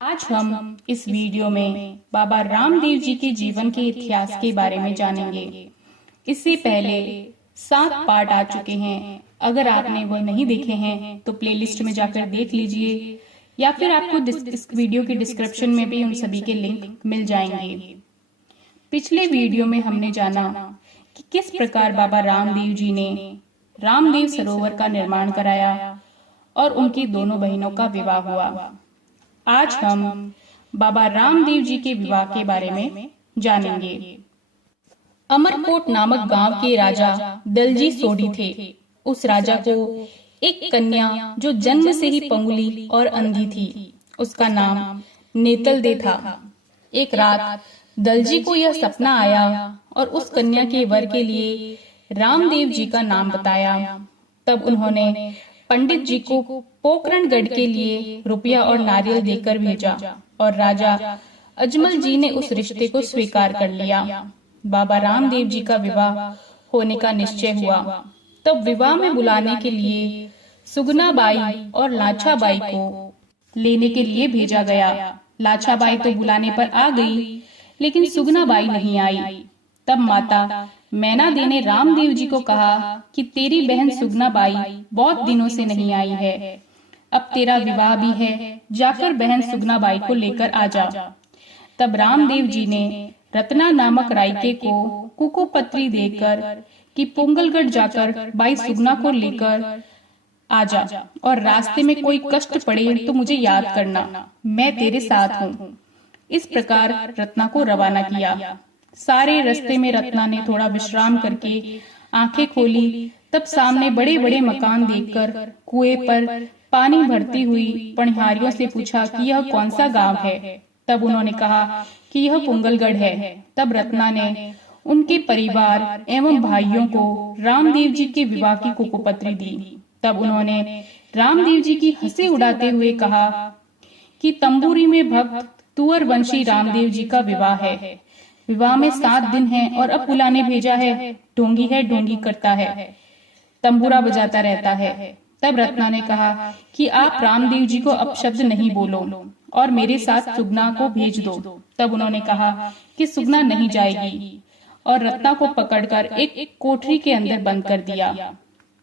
आज हम इस वीडियो में बाबा रामदेव जी के जीवन के इतिहास के बारे में जानेंगे। इससे पहले 7 पार्ट आ चुके हैं। अगर आपने वो नहीं देखे हैं तो प्लेलिस्ट में जाकर देख लीजिए या फिर आपको इस वीडियो के डिस्क्रिप्शन में भी उन सभी के लिंक मिल जाएंगे। पिछले वीडियो में हमने जाना कि किस प्रकार बाबा रामदेव जी ने रामदेव सरोवर का निर्माण कराया और उनकी दोनों बहनों का विवाह हुआ। आज हम बाबा रामदेव जी के विवाह के बारे में जानेंगे। अमरकोट नामक गांव के राजा दलजी सोडी थे। उस राजा को एक कन्या जो जन्म से ही पंगुली और अंधी थी, उसका नाम नेतलदे था। एक रात दलजी को यह सपना आया और उस कन्या के वर के लिए रामदेव जी का नाम बताया। तब उन्होंने पंडित जी को पोकरणगढ़ के लिए रुपया और नारियल देकर भेजा और राजा अजमल जी ने उस रिश्ते को स्वीकार कर लिया। बाबा रामदेव जी का विवाह होने का निश्चय हुआ। तब विवाह में बुलाने के लिए सुगनाबाई और लाछाबाई को लेने के लिए भेजा गया। लाछाबाई तो बुलाने पर आ गई, लेकिन सुगनाबाई नहीं आई। तब माता मैनादे ने रामदेव जी को कहा कि तेरी बहन सुगनाबाई बहुत दिनों से नहीं आई है, अब तेरा विवाह भी है, जाकर बहन सुगनाबाई को लेकर आ जा। तब रामदेव जी ने रत्ना नामक रायके को कुकुपत्री देकर कि पुंगलगढ़ जाकर बाई सुगना को लेकर आ जा और रास्ते में कोई कष्ट पड़े तो मुझे याद करना, मैं तेरे साथ हूँ। इस प्रकार रत्ना को रवाना किया। सारे रास्ते में रत्ना ने थोड़ा विश्राम करके आंखें खोली। तब सामने बड़े बड़े मकान देखकर कुएं पर पानी भरती हुई पनिहारियों से पूछा कि यह कौन सा गांव है। तब उन्होंने कहा कि यह पुंगलगढ़ है। तब रत्ना ने उनके परिवार एवं भाइयों को रामदेव जी के विवाह की कुकुपत्री दी। तब उन्होंने रामदेव जी की हंसी उड़ाते हुए कहा कि तंबूरी में भक्त तुअर वंशी रामदेव जी का विवाह है। विवाह में 7 दिन हैं और अब बुलाने भेजा है, ढोंगी है ढोंगी करता है, तंबूरा बजाता रहता है। तब रत्ना ने कहा कि आप रामदेव जी को अपशब्द नहीं बोलो और मेरे साथ सुगना को भेज दो। तब उन्होंने कहा कि सुगना नहीं जाएगी और रत्ना को पकड़कर एक कोठरी के अंदर बंद कर दिया।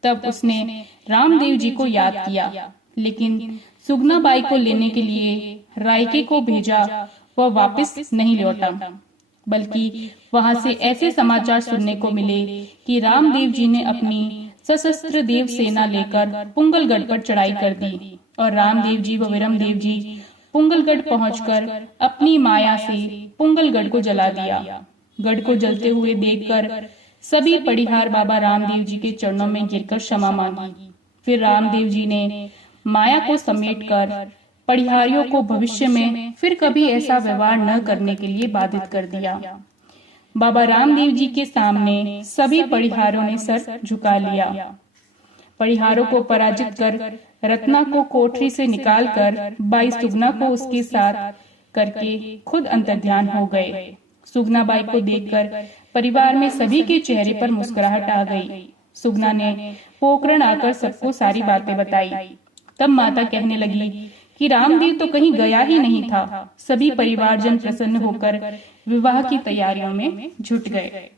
तब उसने रामदेव जी को याद किया, लेकिन सुगनाबाई को लेने के लिए रायके को भेजा, वह वापस नहीं लौटा, बल्कि वहां से ऐसे समाचार सुनने को मिले कि रामदेव जी ने अपनी सशस्त्र देव सेना लेकर पुंगलगढ़ पर चढ़ाई कर दी और रामदेव जी व विरमदेव जी पुंगलगढ़ पहुंचकर अपनी माया से पुंगलगढ़ को जला दिया। गढ़ को जलते हुए देखकर सभी पड़िहार बाबा रामदेव जी के चरणों में गिरकर क्षमा मांगी। फिर रामदेव जी ने माया को समेटकर पड़िहारियों को भविष्य में फिर कभी ऐसा व्यवहार न करने के लिए बाधित कर दिया। बाबा रामदेव जी के सामने सभी पड़िहारों ने सर झुका लिया। पड़िहारों को पराजित कर रत्ना को कोठरी से निकालकर बाई सुगना को उसके साथ करके खुद अंतर्ध्यान हो गए। सुगनाबाई को देखकर परिवार में सभी के चेहरे पर मुस्कुराहट आ गई। सुगना ने पोकरण आकर सबको सारी बातें बताई। तब माता कहने लगी कि रामदेव तो कहीं गया ही नहीं था। सभी परिवारजन प्रसन्न होकर विवाह की तैयारियों में जुट गए।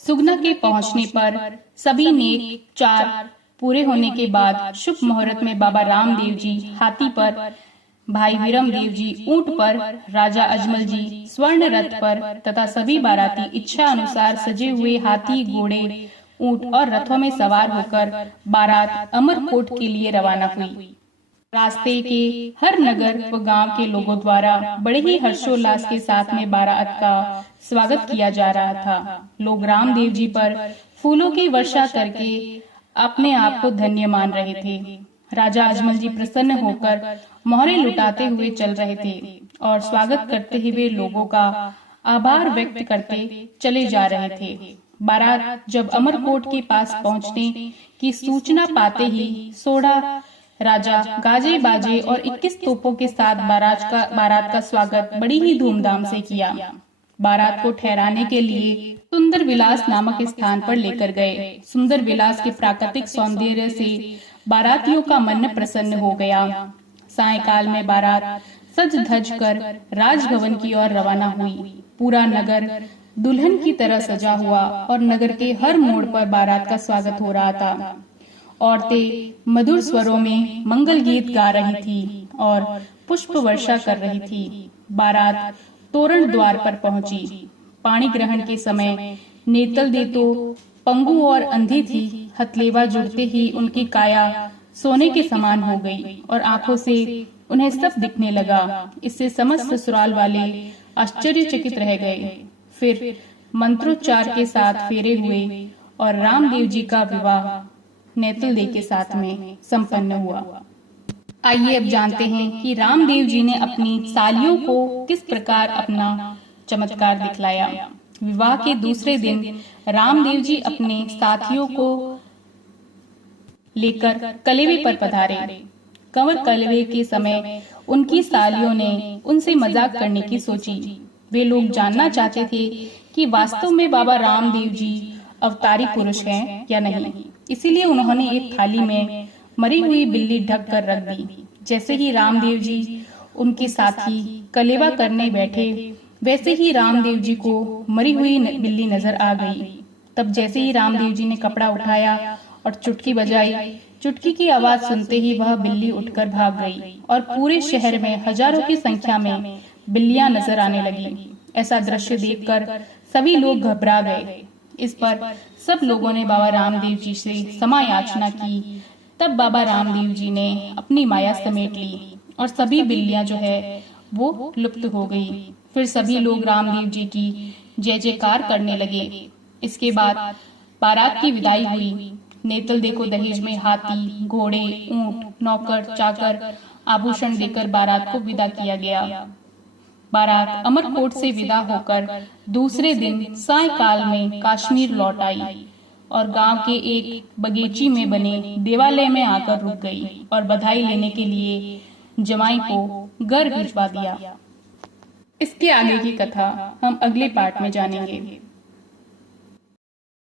सुगना के पहुंचने पर सभी नेक 4 पूरे होने के बाद शुभ मुहूर्त में बाबा रामदेव जी हाथी पर, भाई विरमदेव जी ऊंट पर, राजा अजमल जी स्वर्ण रथ पर तथा सभी बाराती इच्छा अनुसार सजे हुए हाथी, घोड़े, ऊंट और रथों में सवार होकर बारात अमरकोट के लिए रवाना हुई। रास्ते के हर नगर व गांव के लोगों द्वारा बड़े ही हर्षोल्लास के साथ में बारात का स्वागत किया जा रहा था। लोग रामदेव जी पर फूलों की वर्षा करके अपने आप को धन्य मान रहे थे। राजा अजमल जी प्रसन्न होकर मोहरे लुटाते हुए चल रहे थे और स्वागत करते हुए लोगों का आभार व्यक्त करते चले जा रहे थे। बारात जब अमरकोट के पास पहुंचने की सूचना पाते ही सोढ़ा राजा गाजे बाजे और 21 तोपों के साथ बारात का स्वागत बड़ी ही धूमधाम से किया। बारात को ठहराने के लिए सुंदर विलास नामक स्थान पर लेकर गए। सुंदर विलास के प्राकृतिक सौंदर्य से बारातियों का मन प्रसन्न हो गया। सायंकाल में बारात सज धज कर राजभवन की ओर रवाना हुई। पूरा नगर दुल्हन की तरह सजा हुआ और नगर के हर मोड़ पर बारात का स्वागत हो रहा था। औरतें मधुर स्वरों में मंगल गीत गा रही थी और पुष्प वर्षा कर रही थी। बारात तोरण द्वार पर पहुंची। पाणी ग्रहण के समय नेतल दे तो पंगु और अंधी थी। हथलेवा जुड़ते ही उनकी काया सोने के समान हो गई और आंखों से उन्हें सब दिखने लगा। इससे समस्त ससुराल वाले आश्चर्यचकित रह गए। फिर मंत्रोच्चार के साथ फेरे हुए और रामदेव जी का विवाह नेतल दे के साथ में संपन्न हुआ। आइए अब जानते हैं कि रामदेव जी ने अपनी सालियों को किस प्रकार अपना चमत्कार दिखलाया। विवाह के दूसरे दिन रामदेव जी अपने साथियों को लेकर कलेवे पर पधारे। कंवर कलेवे के समय उनकी सालियों ने उनसे मजाक करने की सोची। वे लोग जानना चाहते थे कि वास्तव में बाबा रामदेव जी अवतारी पुरुष हैं या नहीं। इसीलिए उन्होंने एक थाली में मरी हुई बिल्ली ढक कर रख दी। जैसे ही रामदेव जी उनके साथी कलेवा करने बैठे, वैसे ही रामदेव जी को मरी हुई बिल्ली नजर आ गई। तब जैसे ही रामदेव जी ने कपड़ा उठाया और चुटकी बजाई, चुटकी की आवाज सुनते ही वह बिल्ली उठकर भाग गई और पूरे शहर में हजारों की संख्या में बिल्लियां नजर आने लगी। ऐसा दृश्य देखकर सभी लोग घबरा गए। इस पर सब लोगों ने बाबा रामदेव जी से क्षमा याचना की। तब बाबा रामदेव जी ने अपनी माया समेट ली और सभी बिल्लियां जो है वो लुप्त हो गई। फिर सभी लोग रामदेव जी की जय जयकार करने लगे। इसके बाद बारात की विदाई हुई। नेतल दे को दहेज में हाथी, घोड़े, ऊंट, नौकर, चाकर, आभूषण देकर बारात को विदा किया गया। बारात अमरकोट से विदा होकर दूसरे दिन सायंकाल में कश्मीर लौट आई और गांव के एक बगीची में बने देवालय में आकर रुक गई और बधाई लेने के लिए जमाई को घर भिजवा दिया। इसके आगे की कथा हम अगले पार्ट में जानेंगे।